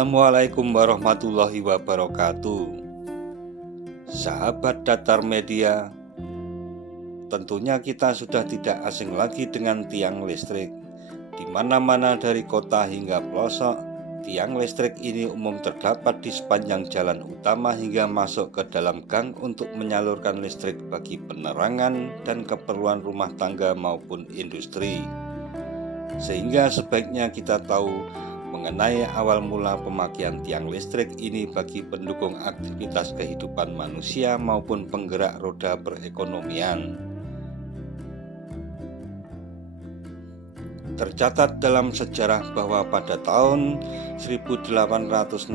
Assalamualaikum warahmatullahi wabarakatuh. Sahabat Datar Media, tentunya kita sudah tidak asing lagi dengan tiang listrik. Di mana-mana dari kota hingga pelosok, tiang listrik ini umum terdapat di sepanjang jalan utama hingga masuk ke dalam gang untuk menyalurkan listrik bagi penerangan dan keperluan rumah tangga maupun industri. Sehingga sebaiknya kita tahu mengenai awal mula pemakaian tiang listrik ini bagi pendukung aktivitas kehidupan manusia maupun penggerak roda perekonomian. Tercatat dalam sejarah bahwa pada tahun 1816,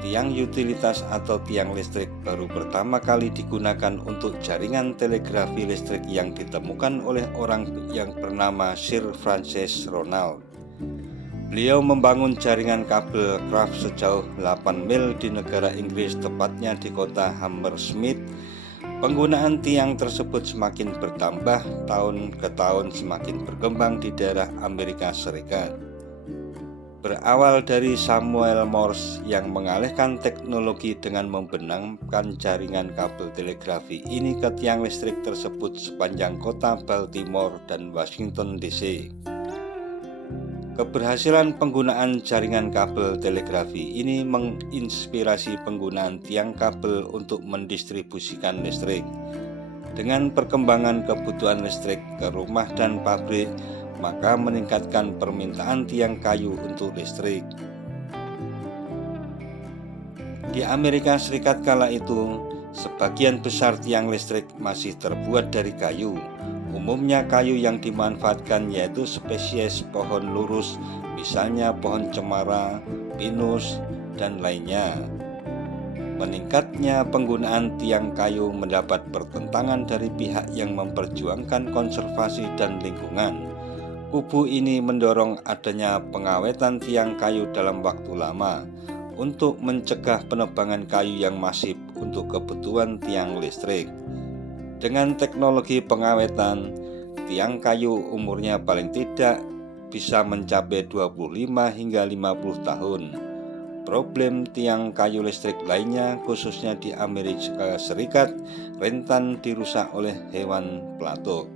tiang utilitas atau tiang listrik baru pertama kali digunakan untuk jaringan telegrafi listrik yang ditemukan oleh orang yang bernama Sir Francis Ronald. Beliau membangun jaringan kabel Craft sejauh 8 mil di negara Inggris, tepatnya di kota Hammersmith. Penggunaan tiang tersebut semakin bertambah, tahun ke tahun semakin berkembang di daerah Amerika Serikat. Berawal dari Samuel Morse yang mengalihkan teknologi dengan membenamkan jaringan kabel telegrafi ini ke tiang listrik tersebut sepanjang kota Baltimore dan Washington DC. Keberhasilan penggunaan jaringan kabel telegrafi ini menginspirasi penggunaan tiang kabel untuk mendistribusikan listrik. Dengan perkembangan kebutuhan listrik ke rumah dan pabrik, maka meningkatkan permintaan tiang kayu untuk listrik. Di Amerika Serikat kala itu, sebagian besar tiang listrik masih terbuat dari kayu. Umumnya kayu yang dimanfaatkan yaitu spesies pohon lurus, misalnya pohon cemara, pinus, dan lainnya. Meningkatnya penggunaan tiang kayu mendapat pertentangan dari pihak yang memperjuangkan konservasi dan lingkungan. Kubu ini mendorong adanya pengawetan tiang kayu dalam waktu lama untuk mencegah penebangan kayu yang masif untuk kebutuhan tiang listrik. Dengan teknologi pengawetan, tiang kayu umurnya paling tidak bisa mencapai 25 hingga 50 tahun. Problem tiang kayu listrik lainnya, khususnya di Amerika Serikat, rentan dirusak oleh hewan pelatuk.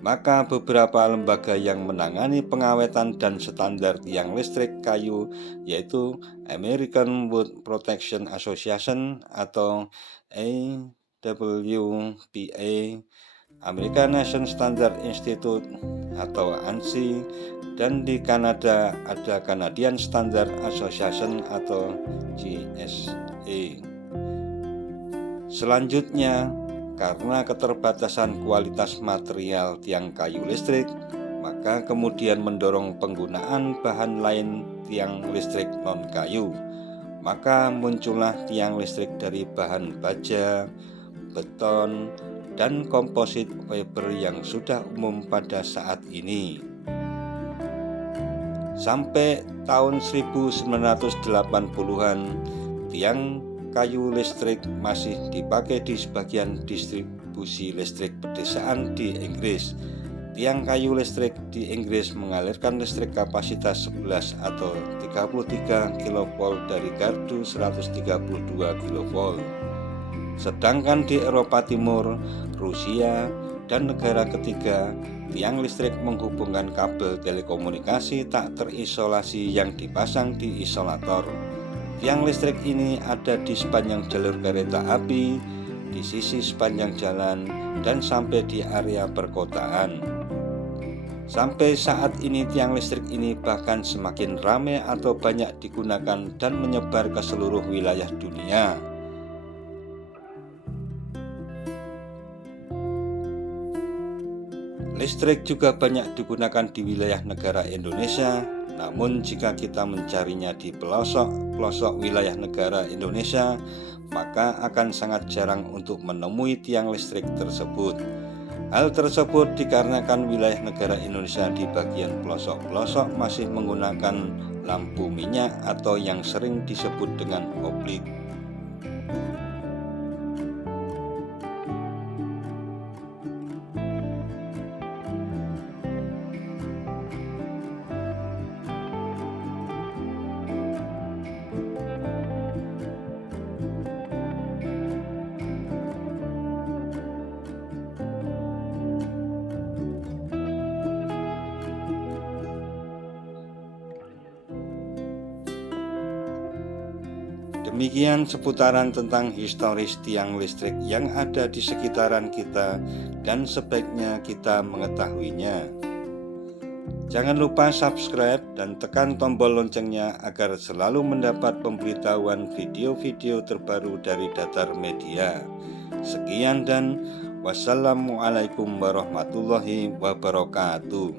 Maka beberapa lembaga yang menangani pengawetan dan standar tiang listrik kayu, yaitu American Wood Protection Association atau AWPA, American National Standard Institute atau ANSI, dan di Kanada ada Canadian Standard Association atau GSA. Selanjutnya, karena keterbatasan kualitas material tiang kayu listrik, maka kemudian mendorong penggunaan bahan lain tiang listrik non-kayu. Maka muncullah tiang listrik dari bahan baja, beton, dan komposit fiber yang sudah umum pada saat ini. Sampai tahun 1980-an, tiang kayu listrik masih dipakai di sebagian distribusi listrik pedesaan di Inggris. Tiang kayu listrik di Inggris mengalirkan listrik kapasitas 11 atau 33 kV dari gardu 132 kV. Sedangkan di Eropa Timur, Rusia, dan negara ketiga, tiang listrik menghubungkan kabel telekomunikasi tak terisolasi yang dipasang di isolator. Tiang listrik ini ada di sepanjang jalur kereta api, di sisi sepanjang jalan, dan sampai di area perkotaan. Sampai saat ini tiang listrik ini bahkan semakin ramai atau banyak digunakan dan menyebar ke seluruh wilayah dunia. Listrik juga banyak digunakan di wilayah negara Indonesia, namun jika kita mencarinya di pelosok-pelosok wilayah negara Indonesia, maka akan sangat jarang untuk menemui tiang listrik tersebut. Hal tersebut dikarenakan wilayah negara Indonesia di bagian pelosok-pelosok masih menggunakan lampu minyak atau yang sering disebut dengan oblik. Demikian seputaran tentang historis tiang listrik yang ada di sekitaran kita dan sebaiknya kita mengetahuinya. Jangan lupa subscribe dan tekan tombol loncengnya agar selalu mendapat pemberitahuan video-video terbaru dari Datar Media. Sekian dan wassalamualaikum warahmatullahi wabarakatuh.